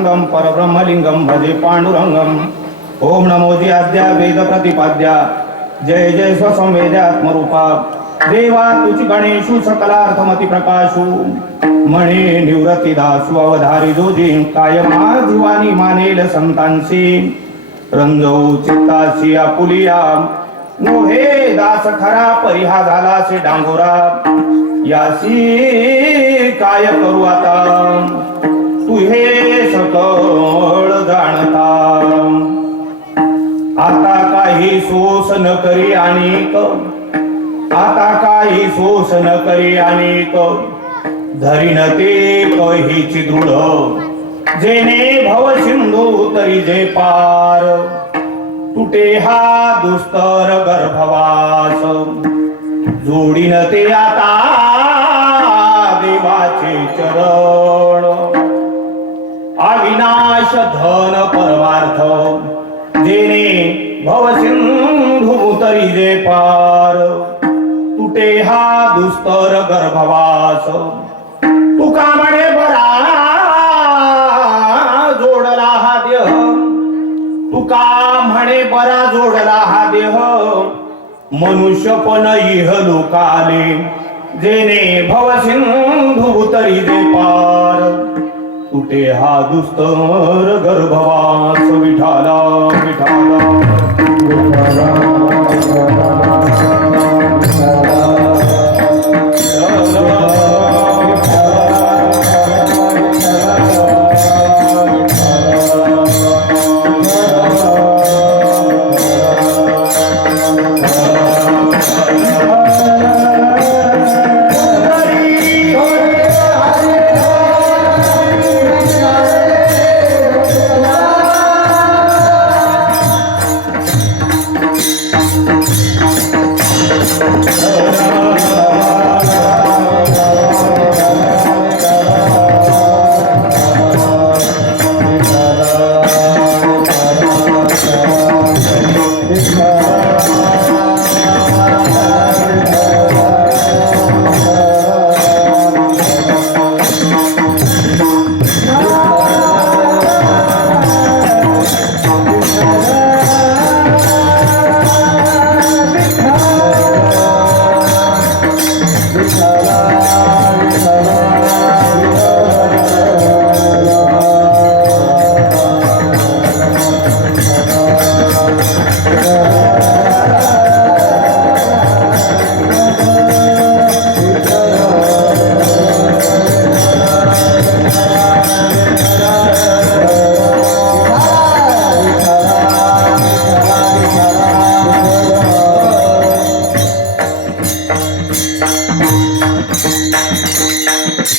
सदानंदम परब्रह्मलिंगम भजे पांडुरंगम. ओम नमो जी आद्या वेद प्रतिपाद्या जय जय स्वसंवेद्यात्मरूपा देवा तुझी गणेशु सकलार्थमती प्रकाशु म्हणे निवृत्ती दासु अवधारी जोजी कायमा जीवानी मानेल संतांशी रंजवू चित्ताशी आपुलिया नोहे दास खरा परिहा झाला से डांगोरा यासी काय करू आता तू हे सकळ जाणता. आता काही सोस न करी अनेक आता काही सोस न करी अनेक धरीन ते कहीची दृढ जेने भव सिंधू तरी जे पार तुटे हा दुस्तर गर्भवास जोडीन ते आता देवाचे चरण अविनाश धन परमार्थ जेने भवसिंधू तरी जे पार तुटे हा दुस्तर गर्भवास तुका म्हणे बरा जोडला हा देह तुका म्हणे बरा जोडला हा देह मनुष्य पण इह लोकाले जेने भवसिंधू तरी जे पार तुटे हा दुस्तर गर्भवास विठाला विठाला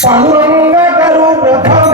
पांडुरंग करू प्रथम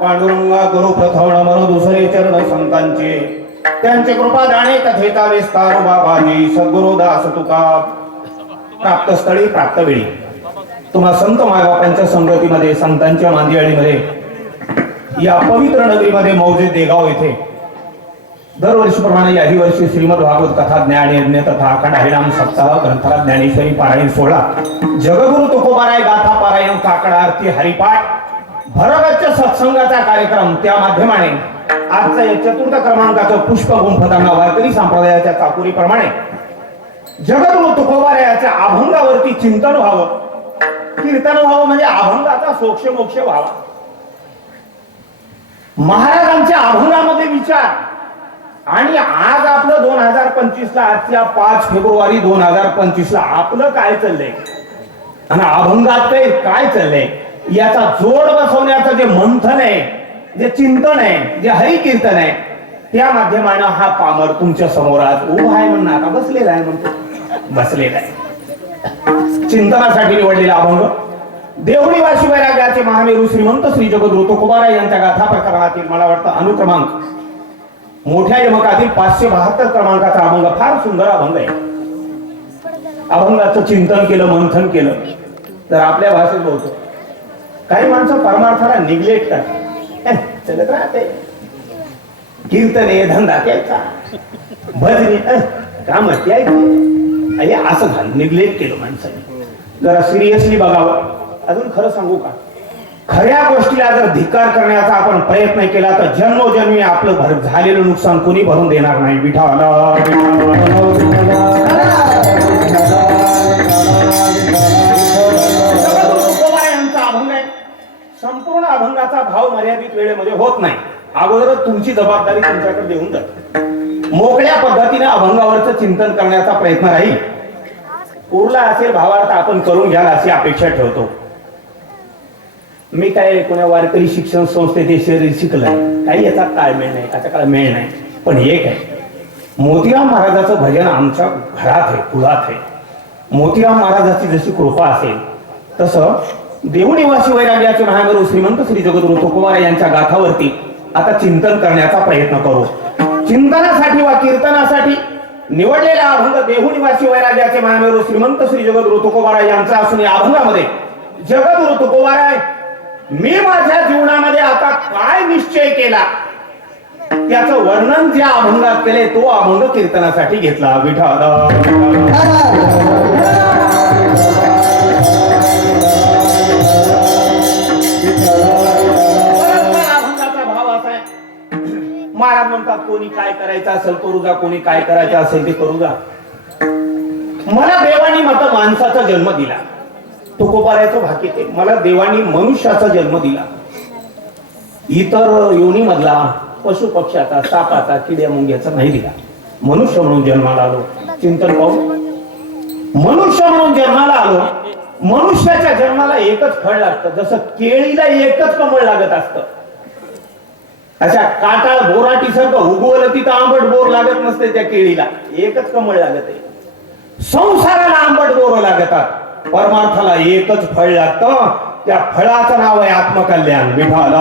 पांडुरंगा गुरु प्रथम नमन दुसरे चरण संतांचे त्यांचे कृपा दाणे कथेचा विस्तार बाबाजी सद्गुरु दास तुका प्राप्त स्थळी प्राप्त वेळी तुम्हा संत मायबापांच्या संगतीमध्ये संतांच्या मांदियाळीमध्ये या पवित्र नगरीमध्ये मौजे देगाव येथे दरवर्षीप्रमाणे याही वर्षी श्रीमद भागवत कथा ज्ञान यज्ञ तथा अखंड हरिनाम सप्ताह ग्रंथराज ज्ञानेश्वरी पारायण सोहळा जगगुरु तुकोबाराय गाथा पारायण काकड आरती हरिपाठ भरगच्च सत्संगाचा कार्यक्रम त्या माध्यमाने आजचा या चतुर्थ क्रमांकाचं पुष्प गुंफताना वारकरी संप्रदायाच्या चाकुरीप्रमाणे जगद्गुरु तुकोबारायाच्या अभंगावरती चिंतन व्हावं कीर्तन व्हावं म्हणजे अभंगाचा सोक्ष मोक्ष व्हावा. महाराजांच्या अभंगामध्ये विचार आणि आज आपलं 2025 ला आजच्या 5 फेब्रुवारी 2025 ला आपलं काय चाललंय आणि अभंगात काय चाललंय याचा जोड बसवण्याचं जे मंथन आहे जे चिंतन आहे जे हरिकीर्तन आहे त्या माध्यमानं हा पामर तुमच्या समोर आज उभा आहे म्हणून आता बसलेला आहे म्हणतो बसलेला आहे. चिंतनासाठी निवडलेला अभंग देवणी वाशी वैराग्याचे महामेरू श्रीमंत श्री जगद्गुरु तुकोबाराय यांच्या गाथा प्रकरणातील मला वाटतं अनुक्रमांक मोठ्या यमकातील 572 क्रमांकाचा अभंग फार सुंदर अभंग आहे. अभंगाचं चिंतन केलं, मंथन केलं तर आपल्या भाषेत बोलतो. काही माणसं परमार्थाला निग्लेक्ट करतात. चलत राहते कीर्तने धंदा त्याचा भजनी काम त्याचे असं झालं, निग्लेक्ट केलं माणसाने. जरा सिरियसली बघावं. अजून खरं सांगू का, खऱ्या गोष्टीला जर धिक्कार करण्याचा आपण प्रयत्न केला तर जन्मोजन्मी आपलं झालेलं नुकसान कोणी भरून देणार नाही. विठाला अभंग आहे. संपूर्ण अभंगाचा भाव मर्यादित वेळेमध्ये होत नाही. अगोदरच तुमची जबाबदारी तुमच्याकडे देऊन जाते. मोकळ्या पद्धतीने अभंगावरचं चिंतन करण्याचा प्रयत्न राहील. उरला असेल भावार्थ आपण करून घ्याल अशी अपेक्षा ठेवतो. मी काय कोणा वारकरी शिक्षण संस्थेत शरीर शिकलं काही याचा ताळमेळ नाही, याचा काळ मेळ नाही. पण एक आहे, मोतीराम महाराजाचं भजन आमच्या घरात आहे, कुळात आहे. मोतीराम महाराजाची जशी कृपा असेल तसं देवनिवासी वैराग्याचे महागुरु श्रीमंत श्री जगद्गुरु तुकोबाराय यांच्या गाथावरती आता चिंतन करण्याचा प्रयत्न करू. चिंतनासाठी वा कीर्तनासाठी निवडलेला अभंग देवनिवासी वैराग्याचे महागुरु श्रीमंत श्री जगद्गुरु तुकोबाराय यांचा असून या अभंगामध्ये जगद्गुरु तुकोबाराय मी माझ्या जीवनामध्ये आता काय निश्चय केला त्याचं वर्णन ज्या अभंगात केले तो अभंग कीर्तनासाठी घेतला. विठाल अभंगाचा भाव असा आहे. महाराज म्हणतात कोणी काय करायचं असेल करू जा, कोणी काय करायचं असेल ते करू जा. मला देवानी माणसाचा जन्म दिला. तुकोबारायचं भाग्य ते, मला देवानी मनुष्याचा जन्म दिला. इतर योनी मधला पशु पक्ष्याचा, सापाचा, किड्या मुंग्याचा नाही दिला. मनुष्य म्हणून जन्माला आलो. चिंतन पाहू, मनुष्य म्हणून जन्माला आलो. मनुष्याच्या जन्माला एकच फळ लागतं. जसं केळीला एकच कमळ लागत असतं, अशा काटाळ बोराटी सारखं उगवलं तिथं आंबट बोर लागत नसते. त्या केळीला एकच कमळ लागत आहे. संसाराला आंबट बोर लागतात, परमार्थाला एकच फळ लागतं. त्या फळाचं नाव आहे आत्मकल्याण. विठाल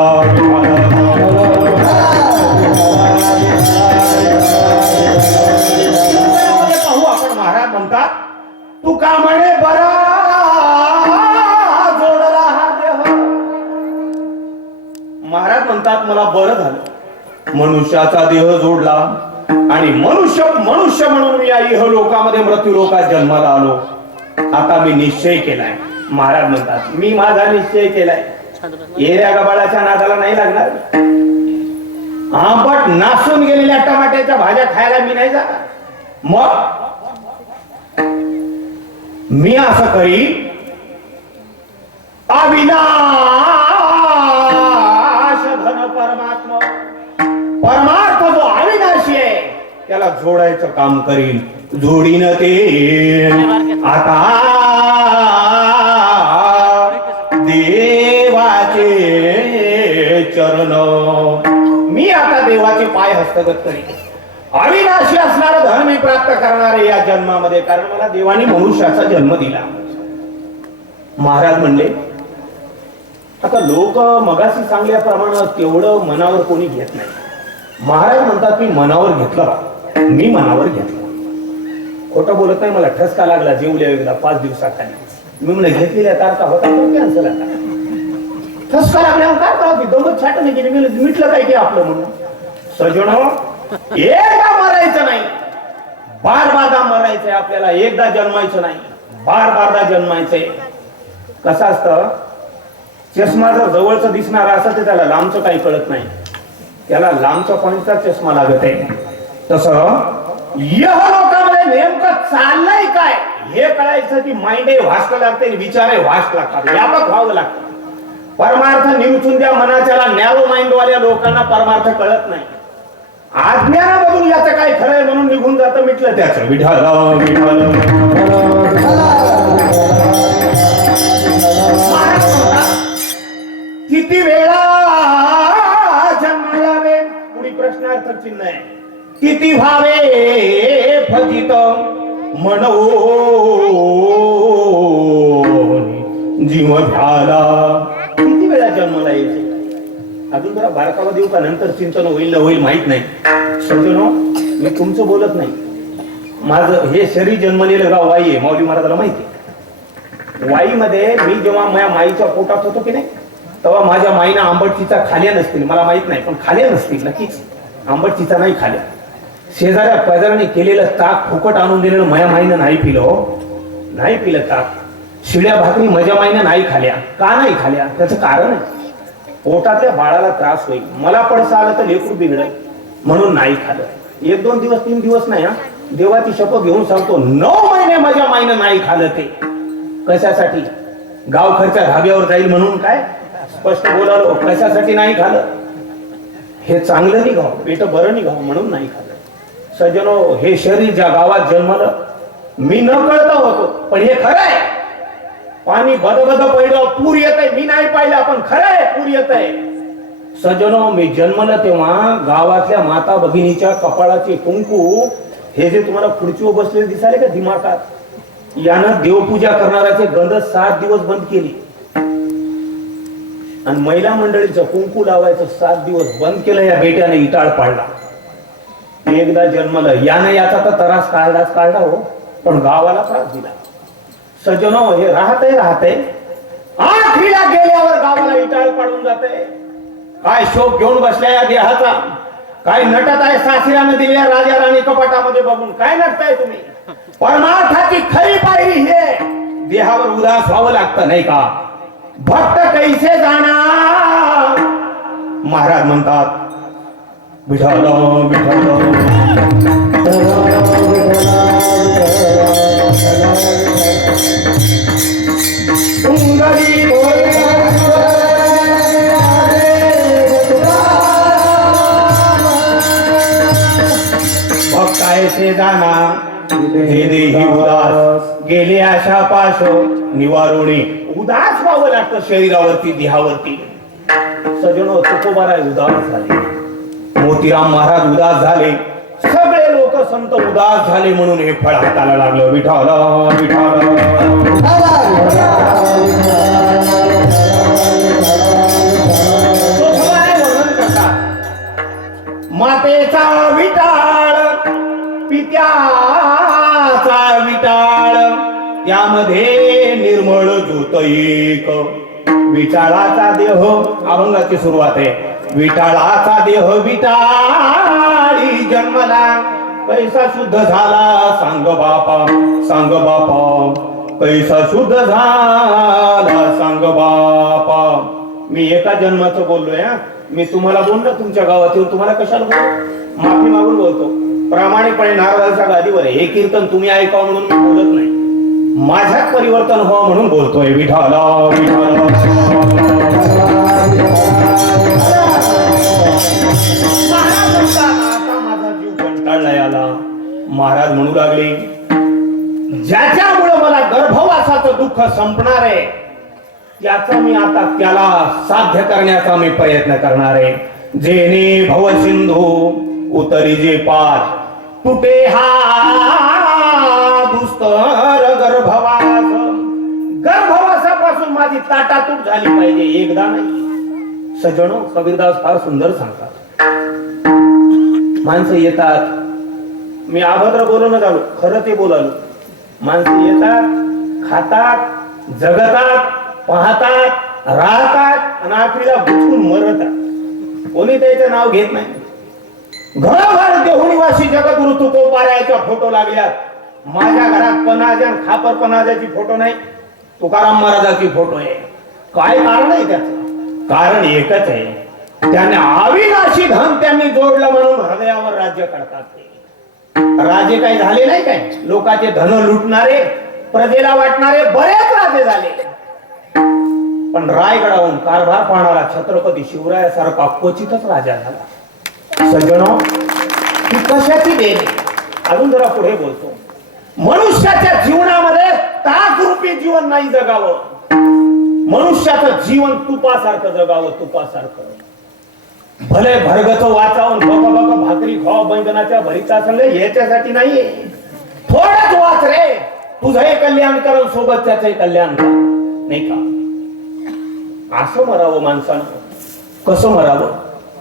पाहू आपण. महाराज म्हणतात तू का म्हणे बरा जोडला हा देह. महाराज म्हणतात मला बरं झालं मनुष्याचा देह जोडला आणि मनुष्य म्हणून मी या इहलोकामध्ये मृत्यूलोकात जन्माला आलो. आता मी निश्चय केलाय. महाराज म्हणतात मी माझा निश्चय केलाय. येऱ्या गबाळाच्या नादाला नाही लागणार. आंबट नासून गेलेल्या टमाट्याच्या भाज्या खायला मी नाही जाणार. मग मी असं करी अविनाश धन परमात्मा, परमार्थ जो अविनाशी आहे त्याला जोडायचं काम करीन. जोडीन ते आता देवाचे चरण. मी आता देवाचे पाय हस्तगत करीन. अविनाशी असणारं धन मी प्राप्त करणार आहे या जन्मामध्ये, कारण मला देवाने मनुष्याचा जन्म दिला. महाराज म्हणले आता लोक मगाशी सांगल्याप्रमाणे तेवढं मनावर कोणी घेत नाही. महाराज म्हणतात मी मनावर घेतलं, मी मनावर घेतलं. खोटं बोलत नाही. मला ठसका लागला जेवल्या एकदा 5 दिवसाखाली. मी म्हणलं घेतलेल्या तारखा होता कॅन्सल आता. ठसका लागल्यावर काय करावं, दमत छाट नाही केली. मी मिटलं काय की आपलं म्हणून. सजण एकदा मरायचं नाही, बार मरायचंय आपल्याला. एकदा जन्मायचं नाही, बार जन्मायचंय. कसं असतं, चष्मा जर जवळचं दिसणारा असं तर त्याला लांबचं काही कळत नाही. त्याला लांबच्या पॉईंटचा चष्मा लागत आहे. तसं यह लोकांमध्ये नेमकं चाललंय काय हे कळायचं की माइंड हे वास्ट लागते, विचार हे वास्ट लागतात, व्यापक व्हावं लागतं. परमार्थ निवचून द्या मनाच्याला. नॅरो माइंड वाल्या लोकांना परमार्थ कळत नाही. अज्ञानामधून याचं काय खरंय म्हणून निघून जातं. मिटलं त्याचं. विठाल किती वेळा जन्मायावे, पुढे प्रश्नार्थ चिन्ह आहे. किती भावे फजित म्हणो जीव झाला. किती वेळा जन्माला यायचे? अजून जरा बारकावा देऊ का? नंतर चिंतन होईल न होईल माहित नाही. समजून मी तुमचं बोलत नाही. माझं हे शरीर जन्मलेलं गाव वाई आहे. माऊली महाराजाला माहिती आहे. वाईमध्ये मी जेव्हा माझ्या माईच्या पोटात होतो की नाही, तेव्हा माझ्या माईनं आंबटचीचा खाल्या नसतील, मला माहित नाही, पण खाल्या नसतील नक्कीच. आंबटचीचा नाही खाल्या. शेजाऱ्या पाजाराने केलेलं ताक फुकट आणून दिलेलं माझ्या माईनं नाही पिलं. नाही पिलं ताक. शिळ्या भाकरी माझ्या माईनं नाही खाल्या. का नाही खाल्या? त्याचं कारण आहे, पोटातल्या बाळाला त्रास होईल, मला पडसा आलं तर लेकरू बिघडेल म्हणून नाही खाल्लं. 1-2 दिवस 3 दिवस नाही, देवाची शपथ घेऊन सांगतो 9 महिने माझ्या माईनं नाही खाल्लं. ते कशासाठी? गाव खर्च्या धाब्यावर जाईल म्हणून. काय स्पष्ट बोलालो, कशासाठी नाही खाल्लं? हे चांगलं निघावं, पेट बरं निघावं म्हणून नाही खाल्लं. सज्जनो, हे शरीर ज्या गावात जन्मलं मी न कळता होतो, पण हे खरं आहे. पाणी बदबद पहिलं पूर येत आहे, मी नाही पाहिलं, पण खरं आहे पूर येत आहे. सज्जनो, मी जन्मलं तेव्हा गावातल्या माता भगिनीच्या कपाळाचे कुंकू हे जे तुम्हाला खुर्चीवर बसलेले दिसाले का दिमागात, यानं देवपूजा करणाऱ्याचे गंध 7 दिवस बंद केली. आणि महिला मंडळीचं कुंकू लावायचं 7 दिवस बंद केलं. या बेट्याने इटाळ पाडला. एकदा जन्मलं यानं याचा तर त्रास काढला हो, पण गावाला त्रास दिला. सज्जनो, हे राहते आखरीला गेल्यावर गावाला इटाळ पाडून जाते. काय शोक घेऊन बसल्या या देहाचा? काय नटत आहे सासऱ्याने दिल्या राजा राणी कपाटामध्ये बघून? काय नटताय तुम्ही? परमार्थाची खरी पायरी हे देहावर उदास व्हावं लागतं नाही का? भक्त कैसे जाणार? महाराज म्हणतात विठ्ठल कैसे जाणार हे देही उदास गेले आशा पाश निवारुणी. उदास व्हावं लागतं शरीरावरती देहावरती. सजनो, तुकोबाराय उदास झाले, मोतीराम महाराज उदास झाले, सगळे लोक संत उदास झाले म्हणून हे फळ हाताला लागलं. विठ्ठल विठ्ठल मातेचा विटाळ पित्याचा विटाळ त्यामध्ये निर्मळ ज्योत एक. विटाळाचा देह, अभंगाची सुरुवात आहे. विटाळाचा देह विटाळी जन्मला, कैसा शुद्ध झाला सांग बापा, सांग बापा, कैसा शुद्ध झाला सांग बापा. मी एका जन्माचं बोललोय. मी तुम्हाला बोललो तुमच्या गावात येऊन, तुम्हाला कशाला बोलतो? माफी मागून बोलतो. प्रामाणिकपणे नारदाच्या गादीवर हे कीर्तन तुम्ही ऐकावं म्हणून मी बोलत नाही, माझ्यात परिवर्तन व्हावं म्हणून बोलतोय. विठ्ठल विठ्ठल. आता माझा जीव कंटाळला आला. महाराज म्हणू लागले, ज्याच्यामुळे मला गर्भवासाचं दुःख संपणार आहे त्याचा मी आता त्याला साध्य करण्याचा मी प्रयत्न करणार आहे. जेने भव सिंधू उतरी जे पार, तुटे हा दुस्तर गर्भवास. गर्भवासापासून माझी ताटातूट झाली पाहिजे, एकदा नाही. सज्जनो, कबीरदास फार सुंदर सांगतात. माणसं येतात, मी अभद्र बोलून झालो, खरं ते बोलालो. माणसं येतात, खातात, जगतात, पाहतात, राहतात आणि आखरीला बुचकून मरतात. कोणी त्याचं नाव घेत नाही. घरभर देहुणीवासी जगद्गुरु तुकोबारायाच्या फोटो लागल्यात. माझ्या घरात पनाजा खापर पनाजाची फोटो नाही, तुकाराम महाराजाची फोटो आहे. काय कारण आहे त्याचं? कारण एकच आहे, त्याने अविनाशी धन त्यांनी जोडलं म्हणून हृदयावर राज्य करतात. ते राजे काही झाले नाही काय? लोकांचे धन लुटणारे, प्रजेला वाटणारे बरेच राजे झाले. पण रायगडावरून कारभार पाहणारा छत्रपती शिवरायासारखा क्वचितच राजा झाला. सज्जनो, ही कशाची देण? अजून जरा पुढे बोलतो. मनुष्याच्या जीवनामध्ये ताकरूपी जीवन नाही जगावं. मनुष्याचं जीवन तुपासारखं जगावं, तुपासारखं. भले भरगच वाचावून बघ बघ भाकरी खाव बैंगनाच्या भरीचा संग, याच्यासाठी नाहीये. थोडंच वाच रे, तुझंही कल्याण कर, सोबत त्याचंही कल्याण कर. नाही का? असं मरावं माणसानं. कसं मरावं?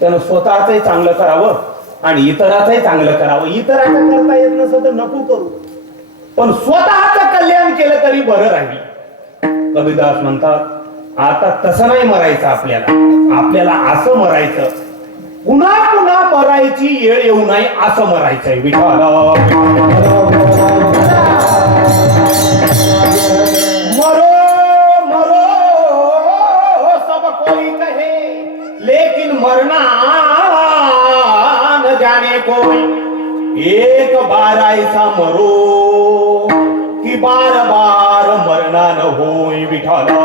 त्यानं स्वतःचंही चांगलं करावं आणि इतराचंही चांगलं करावं. इतराचं करता येत नसं तर नको करू, पण स्वतःचं कल्याण केलं तरी बरं राहील. कबीरदास म्हणतात, आता तसं नाही मरायचं आपल्याला असं मरायचं, पुन्हा पुन्हा मरायची वेळ येऊ नये असं मरायचंय. विठाला मरो मरो सब कोई कहे, लेकिन मरना न जाने कोई. एक बार ऐसा मरो कि बार बार मरना न होय. विठाला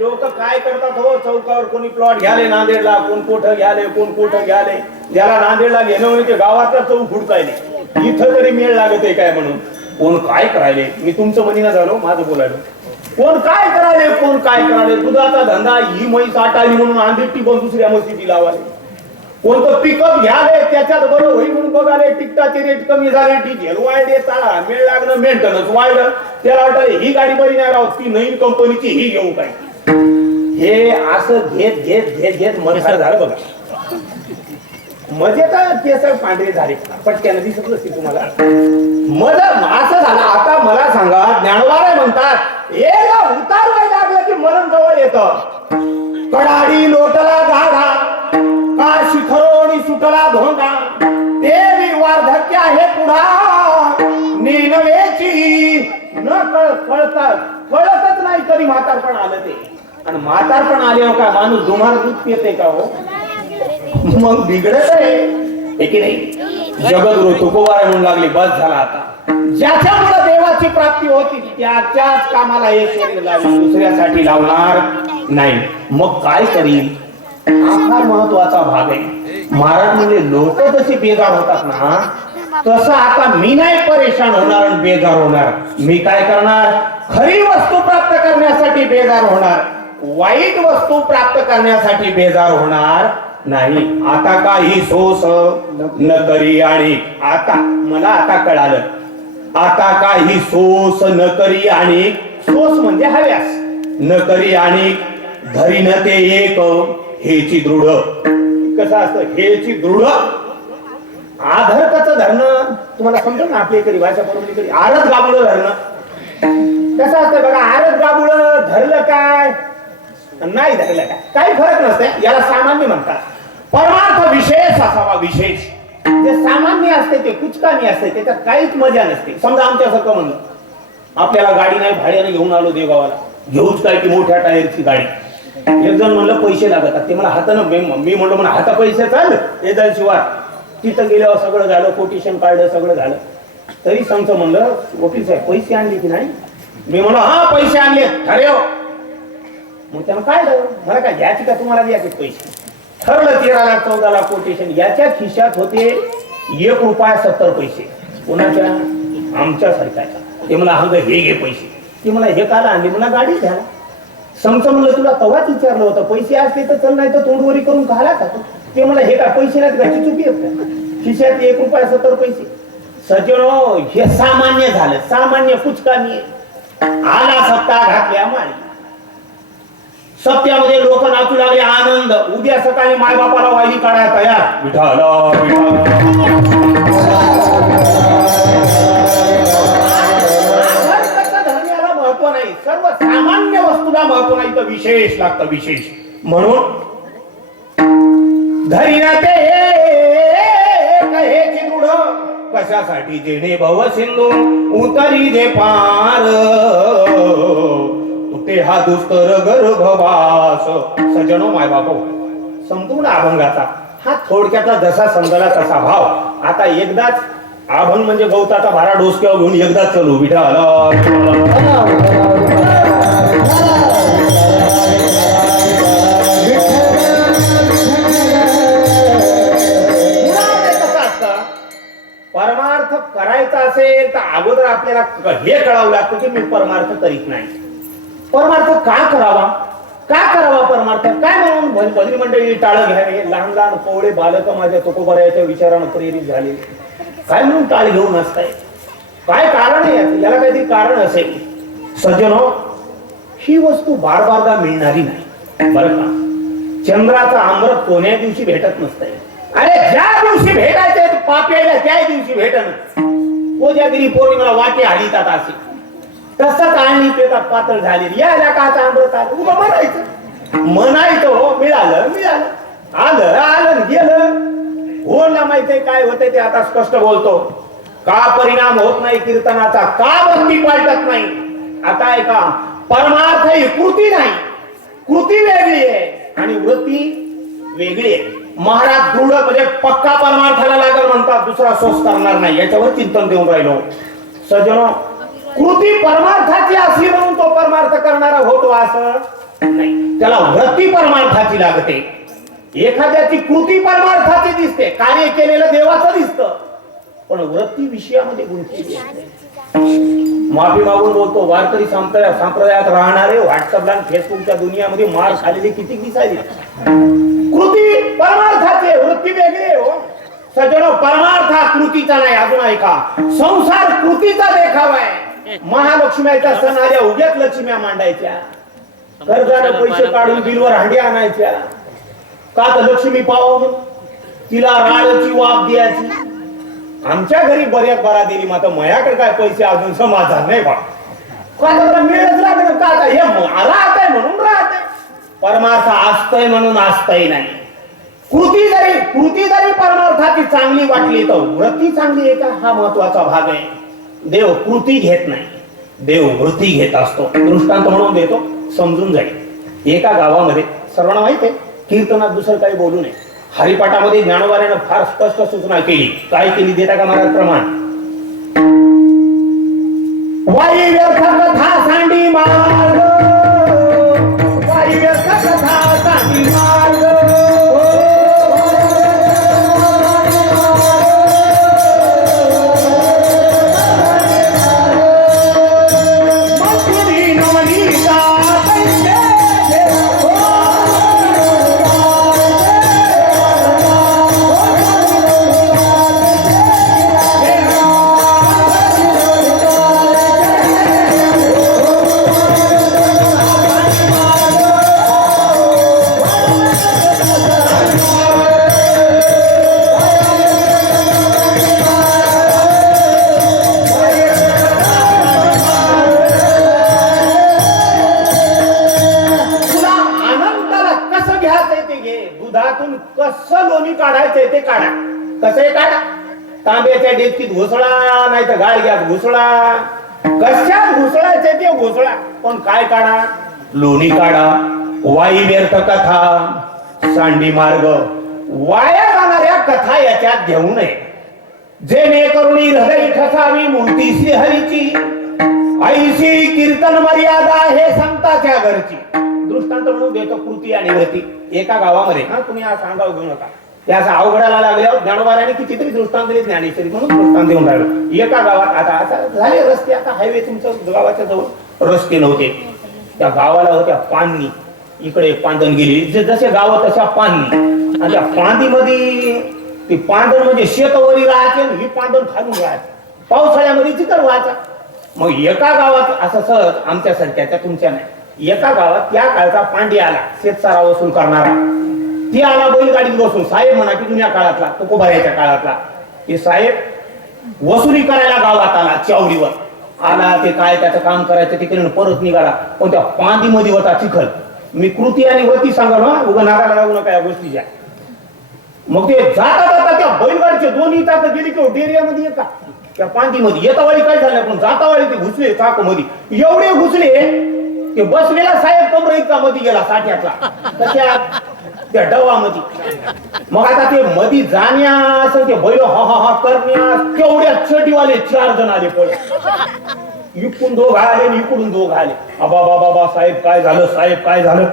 लोक काय करतात हो, चौकावर कोणी प्लॉट घ्याले नांदेडला, कोण कोठं घ्याले, कोण कोठं घ्याले. ज्याला नांदेडला घेणं म्हणजे गावातला चौक हुडकायले, इथं तरी मेळ लागत आहे काय म्हणून. कोण काय करायले, मी तुमचं म्हणीना झालो, माझं बोलायलो. कोण काय करायले, कोण काय करायले. दुधाचा धंदा, ही म्हैस आटाली म्हणून आंधेटी पण दुसऱ्या म्हशीची लावाले. कोणतं पिकअप घ्याले, त्याच्यात बरं होईल म्हणून बघाले, तिकटाचे रेट कमी झाले, डिझेल वाढले, चाला मेळ लागणं, मेंटेनन्स वाढलं. त्याला वाटलं ही गाडी बरी नाही राहत, ती नवीन कंपनीची ही घेऊ काय. हे असं घेत घेत घेत घेत मरसार झालं बघा. मजे का केस पांढरे झाले, पटक्यानं दिसत नसते तुम्हाला. मज असं झालं. आता मला सांगा, ज्ञानवारे म्हणतात, एका उतार व्हायला लागलं की मरण जवळ येतं. कडाडी लोटला गाढा, का शिखरोणी सुटला धोंडा, देवी वार्धक्य आहे पुढा, नेनवेची न कळतच नाही कधी म्हातारपण आलं ते. आणि म्हातारपण आल्यावर काय माणूस दुमार दूध पिते का हो? मग बिघडत आहे की नाही. जगद्गुरु तुकोबाराय म्हणून लागली, बस झाला आता. ज्याच्यामुळे देवाची प्राप्ती होती त्याच्याच कामाला हे शरीर लावली, दुसऱ्यासाठी लावणार नाही. मग काय करील, हा फार महत्वाचा भाग आहे. महाराज म्हणजे लोक जशी बेजार होतात ना, तसं आता मी नाही परेशान होणार आणि बेजार होणार. मी काय करणार, खरी वस्तू प्राप्त करण्यासाठी बेजार होणार, वाईट वस्तू प्राप्त करण्यासाठी बेजार होणार नाही. आता काही सोस न करी, आणि आता मला आता कळालं, आता काही सोस न करी, आणि सोस म्हणजे हव्यास, न करी आणि धरी न ते एक हेची दृढ. कसं असतं हेची दृढ, आधरकाचं धरणं तुम्हाला समजेल ना. आपल्या इकडे भाषा परंपरेकडे आरत गाबुळ धरणं कसं असतं बघा. आरत गाबुळ धरलं काय नाही धरलं काय काही फरक नसते. याला सामान्य म्हणतात. परमार्थ विशेष असावा. विशेष जे सामान्य असते ते कुचकामी असते, त्याच्यात काहीच मजा नसते. समजा आमच्यासारखं म्हणलं, आपल्याला गाडी नाही, भाड्याने घेऊन आलो देवगावाला, घेऊच काय की मोठ्या टायरची गाडी. एक जण म्हणलं पैसे लागतात, ते मला हातानं, मी म्हणलं म्हणा हाता पैसे चाल एजल शिवाय. तिथं गेल्यावर सगळं झालं, कोटेशन काढलं, सगळं झालं. तरी सांगतो म्हणलं, वकील साहेब पैसे आणले की नाही. मी म्हणलं हा पैसे आणले. अरे मग त्यानं काय मला काय घ्यायचे का तुम्हाला द्यायचे पैसे. ठरलं 13 लाख 14 लाख कोटेशन. याच्या खिशात होते ₹1.70. कोणाच्या? आमच्या सरकारच्या. ते मला हंग हे घे पैसे. ते मला हे काला आणले, मला गाडी घ्या. समजा म्हणलं तुला तवाच विचारलं होतं, पैसे असते तर चल, नाही तर तोंडवरी करून खाला का. ते मला हे काय पैसे नाहीत का, चुकी येत का. खिशात ₹1.70. सज्जनो हे सामान्य झालं, सामान्य कुचकामी. आला सप्ताह घातल्या माळी. सप्त्यामध्ये लोक नाचू लागले, आनंद. उद्या सकाळी मायबापाला वायली काढायला तयार. धर्माला महत्व नाही, सर्व सामान्य वस्तूला महत्व नाही, तर विशेष लागतं. विशेष म्हणून धरीना ते हेची दृढ, कशासाठी जेणे भव सिंधू उतरी जे पार, तुटे हा दुस्तर गर्भवास. सजनो मायबाप, संपूर्ण अभंगाचा हा थोडक्याचा जसा समजला तसा भाव. आता एकदाच अभंग म्हणजे गवताचा भारा डोसक्यावर घेऊन एकदाच चलू. विठाला परमार्थ करायचा असेल तर अगोदर आपल्याला हे कळावं लागतं की मी परमार्थ करीत नाही. परमार्थ का करावा, काय करावा परमार्थ? काय म्हणून भजनी मंडळी टाळ घ्यावे? लहान लहान कोवळे बालक माझ्या तुकोबरायाच्या विचारानं प्रेरित झाले. काय म्हणून टाळ घेऊन असताय? काय कारण आहे याला? काहीतरी कारण असेल. सज्जनो, ही वस्तू बार बारदा मिळणारी नाही बरं का. चंद्राचा अमृत कोण्या दिवशी भेटत नसतंय. अरे ज्या दिवशी भेटायचे पाप यायला त्या दिवशी भेटत. कोजागिरी पौर्णिमेला वाटे हलितात असे तसंच आणि पेटात पातळ झालेली यायला काचा अमृत आलं उभं म्हणायचं हो. मिळालं मिळालं, आलं आलं गेलं. बोलला माहितीये काय होतंय ते आता स्पष्ट बोलतो. का परिणाम होत नाही कीर्तनाचा? का वृत्ती पालटत नाही? आता ऐका, परमार्थ ही कृती नाही, कृती वेगळी आहे आणि वृत्ती वेगळी आहे. महाराज दृढ म्हणजे पक्का परमार्थाला लागल म्हणतात, दुसरा सोस करणार नाही. याच्यावर चिंतन देऊन राहिलो. सज्जनो, कृती परमार्थाची असली म्हणून तो परमार्थ करणारा होतो असं नाही. त्याला वृत्ती परमार्थाची लागते. एखाद्याची कृती परमार्थाची दिसते, कार्य केलेलं देवाचं दिसतं, पण वृत्ती विषयामध्ये गुंतलेली असते. माफी मागून बोलतो, वारकरी संप्रदायात राहणारे व्हॉट्सअपला आणि फेसबुकच्या दुनियामध्ये मार खालेली किती दिसायली. कृती परमार्थाची, वृत्ती वेगळी आहे हो. सज्जनो, परमार्थ हा कृतीचा नाही. अजून ऐका, संसार कृतीचा देखावा आहे. महालक्ष्मीचा सण आल्या उद्याच लक्ष्म्या मांडायच्या, कर्जाने पैसे काढून बिलवर हांडी आणायच्या. का तर लक्ष्मी पाव तिला राळची वाप द्यायची. आमच्या घरी बऱ्याच बरा दिली, मात्र मयाकडे काय पैसे अजून समाधान नाही बा. का मिळत लागलं का? हे राहतंय म्हणून राहतंय. परमार्थ असतंय म्हणून असतंय नाही. कृती जरी परमार्थाची चांगली वाटली तर वृत्ती चांगली आहे का? हा महत्वाचा भाग आहे. देव कृती घेत नाही, देव वृत्ती घेत असतो. दृष्टांत म्हणून देतो, समजून जाईल. एका गावामध्ये सर्वांना माहित आहे, कीर्तनात दुसरं काही बोलू नये. हरिपाठामध्ये ज्ञानोबाऱ्यानं फार स्पष्ट सूचना केली. काय केली देता का महाराज? प्रमाण वाई व्यर्थ कथा सांडी मार्ग, वाई व्यर्थ कथा सांडी मार्ग. कसं लोणी काढायचंय ते काढा. कसं काढा? तांब्याच्या डेचकीत घुसळा, नाही तर गाडग्यात घुसळा. कशात घुसळायचंय ते घुसळा, पण काय काढा? लोणी काढा. वाई व्यर्थ कथा सांडी मार्ग, वाया जाणाऱ्या कथा याच्यात घेऊ नये. जेणेकरून हृदय ठसावी मूर्ती श्री हरीची, ऐशी कीर्तन मर्यादा हे संताच्या घरची. दृष्टांत म्हणून देतो कृती आणि वृत्ती. एका गावामध्ये, हा तुम्ही हा सांगाव घेऊ नका, त्याचा अवघडाला लागल्यावर ज्ञानोबाऱ्याने कितीतरी दृष्टांत दिले, ज्ञानेश्वरी म्हणून दृष्टांत देऊन राहिलो. एका गावात आता असं झाले रस्ते, आता हायवे तुमच्या गावाच्या जवळ रस्ते नव्हते. त्या गावाला होत्या पांदणी, इकडे पांदण गेली, जसे गाव तशा पांदणी. आणि त्या पांदीमध्ये ती पांदण म्हणजे शेतवरी राहायचे, ही पांदण खालून राहायचे. पावसाळ्यामध्ये चिखल व्हायचा. मग एका गावात असं सहज आमच्या सारख्याच्या, तुमच्या नाही, एका गावात त्या काळचा पांडे आला, शेतसारा वसूल करणारा. ती आला बैलगाडीत बसून. साहेब म्हणा की जुन्या काळातला, तुकोबाऱ्याच्या काळातला. ते साहेब वसुली करायला गावात आला, चावडीवर आला. ते काय त्याचं काम करायचं तिकडे परत निघाला. पण त्या पांदीमध्ये होता चिखल. मी कृती आणि वती सांगा ना, उगा नागाला लागू नका या गोष्टीच्या. मग ते जाता जाता त्या बैलगाडीचे दोन्ही चाक गेली किंवा डेरियामध्ये येता त्या पांदीमध्ये. येतावाळी काय झालं, पण जातावाळी ते घुसले चाक मध्ये. एवढे घुसले ते बसलेला साहेब कमरेचा मध्ये गेला, साठ्यातला तशा त्या डवामध्ये. मग आता ते मधी जाण्या असं ते बैल हा हा हा करण्या, तेवढ्या चटीवाले 4 जण आले पळ. इकडून 2 आले आणि इकडून 2 आले. बाबा बाबा साहेब काय झालं, साहेब काय झालं?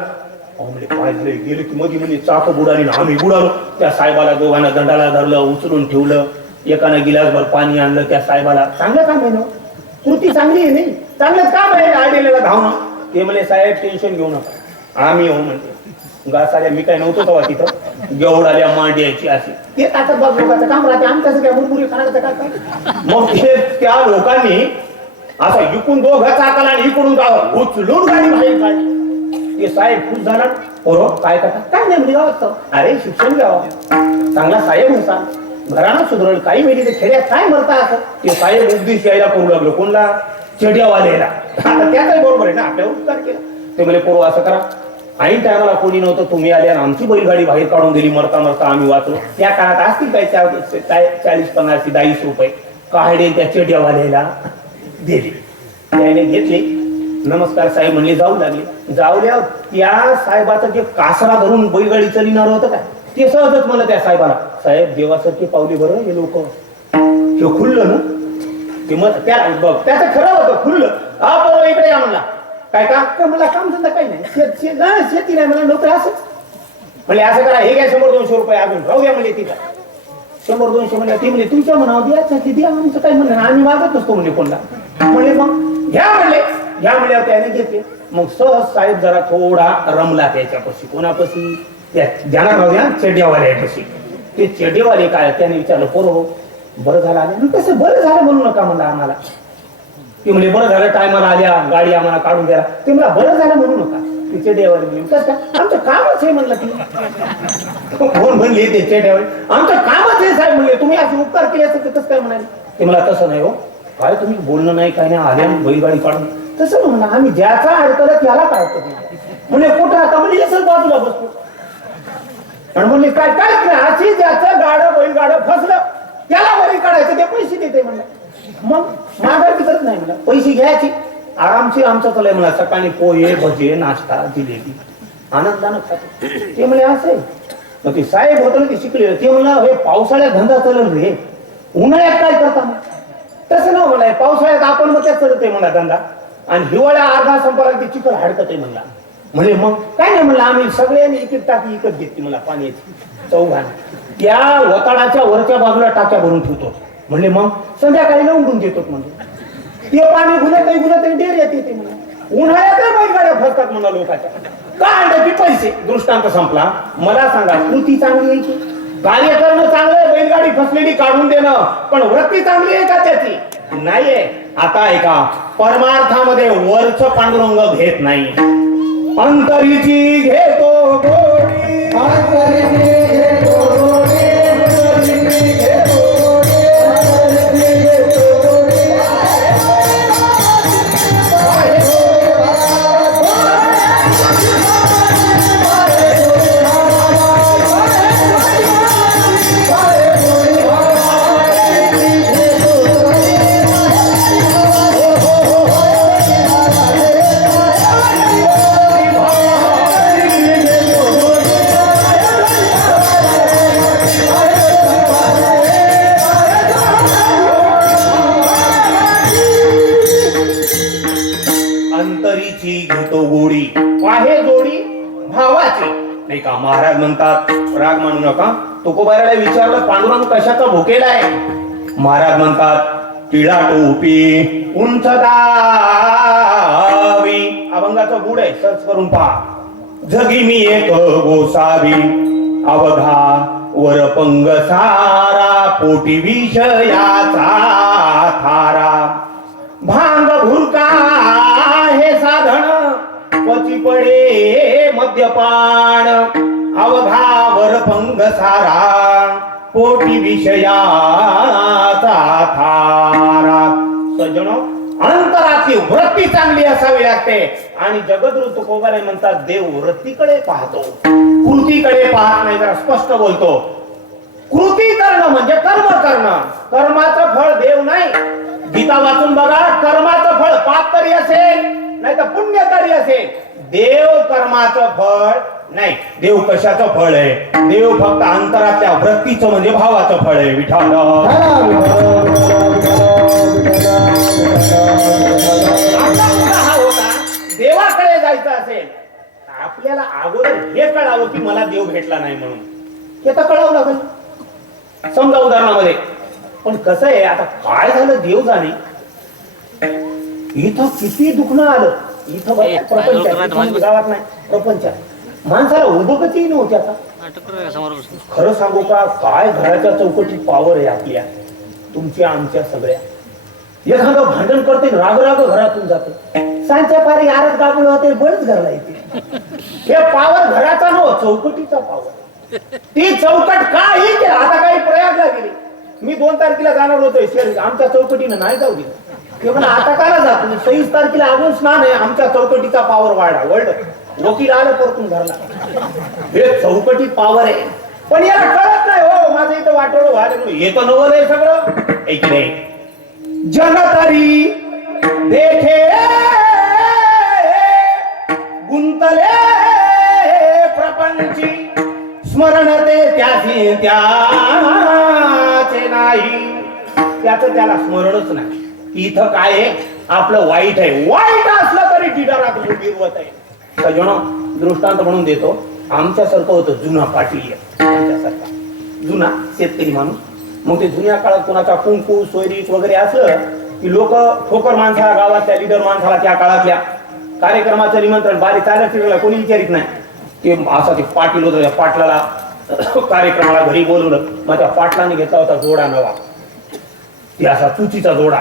काय झालं? गेले की मध्ये मध्ये चाक बुडाली ना आम्ही बुडालो. त्या साहेबाला दोघांना दंडाला धरलं, उचलून ठेवलं. एकानं गिलासभर पाणी आणलं त्या साहेबाला. चांगलं काम आहे ना, कृती चांगली आहे नाही, चांगलं काम आहे. आडेलेला धावणं. ते म्हणे साहेब टेन्शन घेऊ नका, आम्ही येऊ म्हणते घासाल्या मी काय नव्हतो तेव्हा तिथं गेवडाल्या मांड्याची अशी ते आता बघ लोकांचं काम राहते आमच्याच काय मुरमुरी खाण्याचं काय मग ते त्या लोकांनी असं इकून दोघं चाकाला आणि इकडून गाव उचलून गाडी बाहेर काढली ते साहेब खुश झाला पोरो काय करता काय नाही म्हणजे गावात अरे शिक्षण घ्यावं चांगला साहेब होता घरानं सुधरल काही वेळी ते खेड्यात काय मरता असं ते साहेब उपदेश यायला करू लागलो कोणला चेड्यावालेला आता त्याचाही बरोबर आहे ना आपल्यावर उपकार केला ते म्हणजे पोरो असं करा ऐन टायमाला कोणी नव्हतं तुम्ही आले आणि आमची बैलगाडी बाहेर काढून दिली मरता मरता आम्ही वाचलो त्या काळात असतील काय 40-50-40 रुपये काढे त्या चेड्यावालेला दिले त्याने घेतले नमस्कार साहेब म्हणले जाऊ लागले जाऊल्या त्या साहेबाचं जे कासरा धरून बैलगाडी चालणार होतं काय ते सहजच म्हणलं त्या साहेबाला साहेब देवासारखे पावले बरं हे लोक हे खुललं ना ते मग त्या बघ त्याचं खरं होतं खुललं हा बरोबर इकडे या म्हणला काय का मला काम धंदा काही नाही शेती नाही मला नोकरी असंच म्हणजे असं करा हे काय 100-200 रुपये अजून राहूया म्हणजे तिथं 100-200 म्हणजे ती म्हणजे तुमच्या म्हणावं द्यायचं की द्या आमचं काय म्हणणं आम्ही मागत नसतो म्हणजे कोणला म्हणजे मग घ्या म्हणल्यावर त्याने घेतले मग सहज साहेब जरा थोडा रमला त्याच्यापाशी कोणापाशी त्या ज्यांना राहू द्या चेड्यावाल्यापाशी ते चेड्यावाले काय त्याने विचारलं पोरो बरं झालं आले कसं बरं झालं म्हणू नका म्हणलं आम्हाला ते म्हणजे बरं झालं टायमाला आल्या गाडी आम्हाला काढून द्या ते मला बरं झालं म्हणू नका ते चेड्यावाले म्हणले कसं काय आमचं कामच आहे म्हणलं ती कोण म्हणले ते चेड्यावाले आमचं कामच आहे साहेब म्हणले तुम्ही असे उपकार केले असं कसं काय म्हणाले ते मला तसं नाही हो काय तुम्ही बोलणं नाही काय नाही आल्या बैलगाडी काढून तसं म्हणा आम्ही ज्याचा अडकलं त्याला काढतो म्हणजे कुठं आता म्हणजे सर बाजूला बसतो आणि म्हणले काय काय अशी ज्याचं गाडं बैलगाडं फसलं त्याला बरी काढायचं ते पैसे देते म्हणलं मग माघार करत नाही म्हणलं पैसे घ्यायची आरामशीर आमचं चालय मला सकाळी पोहे भजे नाश्ता जिलेबी आनंदानं खातो ते म्हणजे असे मग ते साहेब होतं ते शिकले ते म्हणलं हे पावसाळ्यात धंदा चालल रे उन्हाळ्यात काय करता मग तसं ना म्हणा पावसाळ्यात आपण मग त्यात चालत आहे म्हणा धंदा आणि हिवाळ्या अर्धा संपाला ते चिखल हडकत आहे म्हणला म्हणजे मग काय नाही म्हणलं आम्ही सगळ्यांनी एक टाकी विकत घेतली मला पाण्याची चौघान त्या वताडाच्या वरच्या बाजूला टाक्या भरून ठेवतो म्हणजे मग संध्याकाळी उडून देतो म्हणजे ते पाणी गुन्हा डेर येते ते म्हणा उन्हाळ्यात बैलगाड्या फसतात म्हणा लोकांच्या काय पैसे दृष्टांत संपला मला सांगा कृती चांगली आहे की कार्य करणं चांगलं बैलगाडी फसलेली काढून देणं पण वृत्ती चांगली आहे का त्याची नाहीये आता ऐका परमार्थामध्ये वरच पांडुरंग घेत नाही अंतरीची घेतो गोडी अंतरीची घेतो गोडी अंतरीची घेतो घेतो गोडी आहे जोडी भावाची नाही का महाराज म्हणतात राग मानू नका तुकोबाराला विचारलं पांडुरंग कशाचा भुकेला आहे महाराज म्हणतात टिळा टोपी उंच दावी अभंगाचं गुड आहे सर्च करून पहा जगी मी एक गोसावी अवघा वरपंग सारा पोटी विषयाचा थारा भांग भुरका हे साधन पची पडे मद्यपान अवघा वरपंग सारा पोटी विषयाचा थारा सज्जन अंतराची वृत्ती चांगली असावी लागते आणि जगद्गुरु तुकोबाराय म्हणतात देव वृत्तीकडे पाहतो कृतीकडे पाहत नाही जरा स्पष्ट बोलतो कृती करणं म्हणजे कर्म करणं कर्माचं फळ देव नाही गीता वाचून बघा कर्माचं फळ पाप तरी असेल नाही तर पुण्य तरी असेल देव कर्माचं फळ नाही देव कशाचं फळ आहे देव फक्त अंतरातल्या वृत्तीचं म्हणजे भावाचं फळ आहे विठाल हा होता देवाकडे जायचं असेल आपल्याला अगोदर हे कळावं की मला देव भेटला नाही म्हणून हे तर कळावं लागेल समजा उदाहरणामध्ये पण कसं आहे आता काय झालं देव जाणे इथं किती दुखणं आलं इथं बघा प्रपंच गावात नाही प्रपंच माणसाला उभं कधी नव्हते आता. खरं सांगू का काय घराच्या चौकटीत पावर आहे आपल्या तुमच्या आमच्या सगळ्या. एखादं भांडण करते राग राग घरातून जाते सांच्या पारी आरत गाबळ होते बळच घरला येते. हे पावर घराचा नव्ह चौकटीचा पावर. ती चौकट काही केलं आता काही प्रयागला गेली. मी 2 तारखेला जाणार होतोय शहरी आमच्या चौकटीनं नाही जाऊ दिलं. ते म्हणा आता काला जातो 26 तारखेला अजून स्नान आहे आमच्या चौकटीचा पावर वाढा वर्ल्ड वकील आलं परतून घरला. हे चौकटीत पावर आहे पण याला कळत नाही हो माझं इथं वाटोळ व्हायला येतं नवल आहे सगळं. एक नाही जन तरी देखे गुंतले प्रपंची स्मरण ते त्याचे त्याचे नाही त्याचं त्याला स्मरणच नाही. इथं काय आहे आपलं वाईट आहे वाईट असलं तरी ढिडारात गिरवत आहे. सजण दृष्टांत म्हणून देतो आमच्यासारखं होतं जुना पाटील आमच्यासारखा जुना शेतकरी माणूस. मग ते जुन्या काळात कोणाचा कुंकू सोयरीक वगैरे असलं की लोक ठोकर माणसाला गावातल्या लिडर माणसाला त्या काळातल्या कार्यक्रमाचं निमंत्रण बारी चालत फिरला कोणी विचारित नाही. ते असा ते पाटील होतं त्या पाटलाला कार्यक्रमाला घरी बोलवलं. मग त्या पाटलाने घेतला होता जोडा नवा ती असा चुचीचा जोडा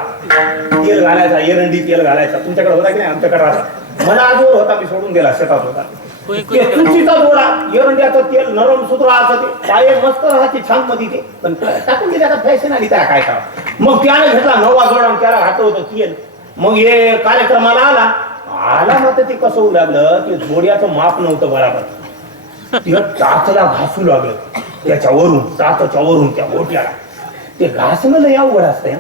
तेल घालायचा एरंडी तेल घालायचा. तुमच्याकडे होता की नाही आमच्याकडे राहता मला आजवर होता मी सोडून गेला शेतात होता. चुचीचा जोडा एरंड्याचं तेल नरम सुतराचं ते पाय मस्त राहायचे छान मध्ये ते पण टाकून गेले आता फॅशन आली त्या काय करा. मग त्याने घेतला नवा जोडा त्याला घातलं होतं तेल. मग हे कार्यक्रमाला आला आला मात्र ते कसं होऊ लागलं ते जोड्याचं माप नव्हतं बरोबर. तिला टाचला घासू लागलं त्याच्यावरून टाचच्या वरून त्या गोट्याला. ते घासणं लय अवघड असतंय.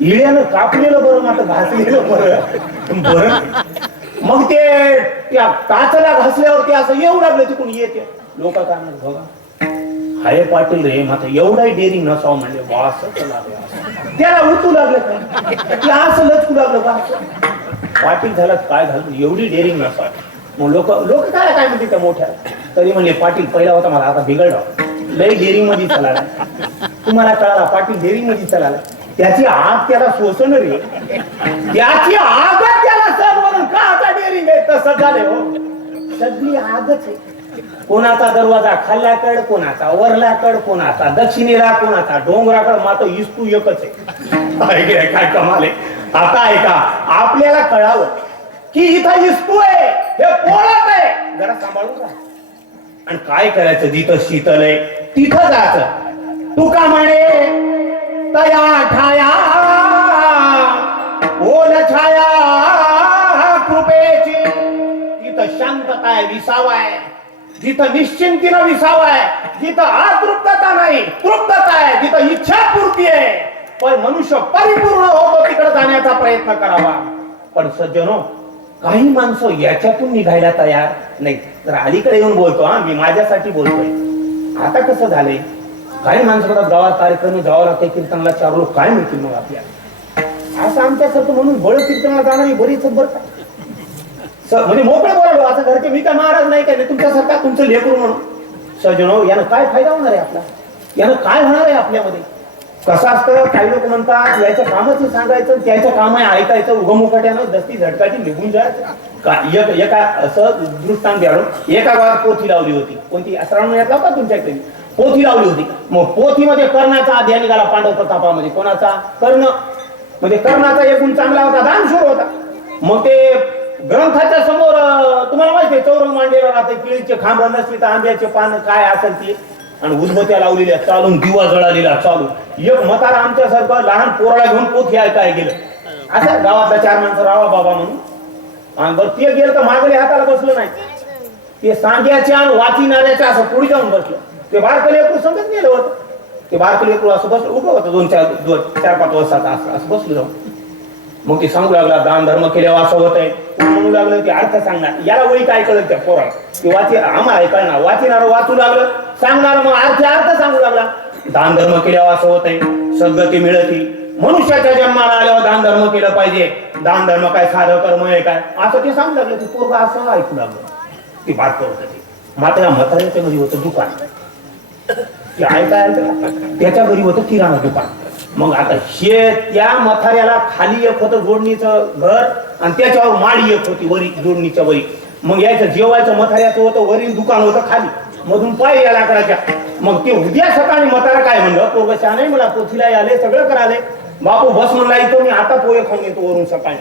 इळ्यानं कापलेलं बरं मात्र घासलेलं बरं बरं. मग ते त्या टाचला घासल्यावर ते असं येऊ लागलं तिकडून येते लोक काय म्हणत बघा हाय पाटील रे मात्र एवढाही डेअरिंग नसावं म्हणले वास त्याला उतू लागलं काय असं लचकू लागलं बा पाटील झालं काय झालं एवढी डेअरिंग नसावं. मग लोक लोक काय म्हणते त्या मोठ्या तरी म्हणले पाटील पहिला होता मला आता बिघडला लय डेअरिंग मध्ये चलाला. तुम्हाला कळाला पाटील डेअरिंग मध्ये चलाला त्याची आग त्याला शोषण रे त्याची आगच त्याला सर म्हणून का आता डेअरिंग आहे तसं झालंय हो. सगळी आगच आहे. कोणाचा दरवाजा खाल्ल्याकड कोणाचा वरल्याकड कोणाचा दक्षिणेला कोणाचा डोंगराकड मात्र इस्तू एकच आहे. काय कमाल आहे. आता ऐका आपल्याला कळावं की इथं इस्तू आहे हे पोळत आहे जरा सांभाळून राहा. आणि काय करायचं जिथं शीतल आहे तिथं जायचं. तुका म्हणे तया ठाया ओल छाया कृपेची जिथं शांतता आहे विसावा आहे जिथं निश्चिंतीनं विसावा आहे जिथं अतृप्तता नाही तृप्तता आहे जिथं इच्छा पूर्ती आहे पण मनुष्य परिपूर्ण होतो तिकडे जाण्याचा प्रयत्न करावा. पण सज्जनो काही माणसं याच्यातून निघायला तयार नाही. तर अलीकडे येऊन बोलतो मी माझ्यासाठी बोलतोय. आता कसं झालंय काही माणसं गावात कार्यक्रम जावं लागते कीर्तनाला 4 लोक काय मिळतील मग आपल्याला असं आमच्यासारखं म्हणून बळ कीर्तनाला जाणारी बरीच बरं का म्हणजे मोकळं बोलावं असं घरचे मी काय महाराज नाही काय तुमच्यासारखा तुमचं लेकरू म्हणून. सजनो यानं काय फायदा होणार आहे आपला यानं काय होणार आहे आपल्यामध्ये. कसं असतं काही लोक म्हणतात याच्या कामाचं सांगायचं त्याच्या काम आहे ऐकायचं उगमुकाट्यानं दस्ती झटकाची निघून जायचं. एका असं दृष्टांत द्यावं एका गावात पोथी लावली होती कोणती श्रावण यातला का तुमच्याकडे पोथी लावली होती. मग पोथीमध्ये कर्णाचा अध्याय निघाला पांडव प्रतापामध्ये कोणाचा कर्ण म्हणजे कर्णाचा एकूण चांगला होता दानशूर होता. मग ते ग्रंथाच्या समोर तुम्हाला माहिती आहे चौरंग मांडलेला राहते केळीचे खांब नसली तर आंब्याचे पान काय असेल ती आणि उदबत्या लावलेल्या चालून दिवा जळालेला चालू. एक म्हातारा आमच्यासारखं लहान पोराला घेऊन पोथी ऐकाय गेलं असं गावातला 4 माणसं रावा बाबा म्हणून. आणि बरं ते गेलं तर मागल्या हाताला बसलं नाही ते सांग्याच्या आणि वाचिणाऱ्याच्या असं पुढे जाऊन बसलं. ते बारकं लेकरू संगत गेलं होतं. ते बारकं लेकरू असं बसलं उभं होतं 2-4-5 वर्षाचा असं बसलं जाऊन. मग ते सांगू लागला दान धर्म केल्यावर असं होत आहे म्हणू लागलं ते अर्थ सांगणार याला वळी काय कळत त्या पोराला ते वाची आम्हाला ऐकणार वाचिणार वाचू लागलं सांगणार मग अर्थ सांगू लागला. दान धर्म केल्यावर असं होत आहे सद्गती मिळती मनुष्याच्या जन्माला आल्यावर दान धर्म केलं पाहिजे. दान धर्म काय साधं कर्म आहे काय असं ते सांगू लागलं. ते पोरगा असं ऐकू लागलं ते बारकं होतं ते मात्र म्हाताऱ्याच्या घरी होतं दुकान ते ऐकायला त्याच्या घरी होतं किराणा दुकान. मग आता हे त्या मथाऱ्याला खाली एक होतं जोडणीचं घर आणि त्याच्यावर माडी एक होती वरी जोडणीच्या वरी. मग यायचं जेवायचं मथाऱ्याचं होतं वरी, दुकान होतं खाली, मधून पाय या लाकडाच्या. मग ते उद्या सकाळी म्हातारा काय म्हणलं, पोरग नाही मला पोथीला आले सगळं कराले, बापू बस म्हणला इथं मी आता पोहे खाऊन येतो वरून सकाळी.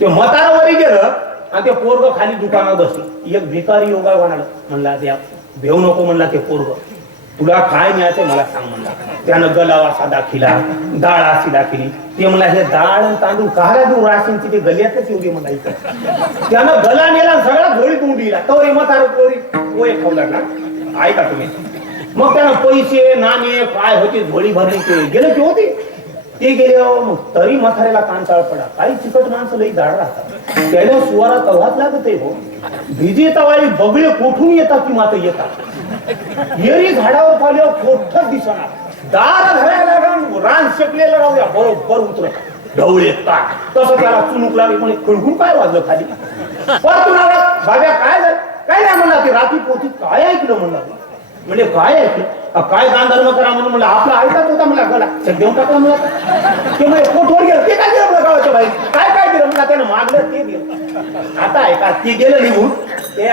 ते म्हातारा वरी गेलं आणि ते पोरग खाली दुकानात बसलं. एक भिकारी योगा म्हणाला, म्हणला त्या भेऊ नको म्हणला ते पोरग, तुला काय न्यायचं मला सांग म्हणला. त्यानं गलावा असा दाखिला, डाळ अशी दाखिली. ते म्हणला हे डाळ आणि तांदूळ काला देऊ राशन तिथे गल्यातच येऊ दे म्हणला इथं. त्यानं गला नेला, सगळा झोळीत उडीला. तर म्हातारा पोरी पोहे खाऊ लागला. ऐका तुम्ही. मग त्यानं पैसे नाणे काय होते झोळी भरली, ते गेले ते होते ते गेले. मग तरी म्हाताऱ्याला कांचाळ पडा. काही चिकट माणसं लई दाड राहतात, त्याला सुवारा तवाच लागत आहे. हो भिजे तवाई बगळे कोठून येतात की मात्र येतात. येरी झाडावर पाल्यावर कोठच दिसणार, दार धरायला लागून रान शेकलेलं राहूया बरोबर उतरत ढवळे काय. तसं त्याला चुनूक लागली, म्हणजे खळगून काय वाजलं खाली. परतून आला, बाब्या काय झालं, काय नाही म्हणला. ते रात्री पोथीत काय ऐकलं म्हणला. म्हणजे काय ऐकलं, काय दान धर्म करा म्हणून म्हणलं. आपला ऐकत होता मला गला देऊन टाकला मला. ते म्हणजे पोटवर गेलं, ते काय दिलं गावाच्या बाई, काय काय दिलं मला. त्यानं मागलं ते दिलं. आता ऐका, ते गेलं निघून. ते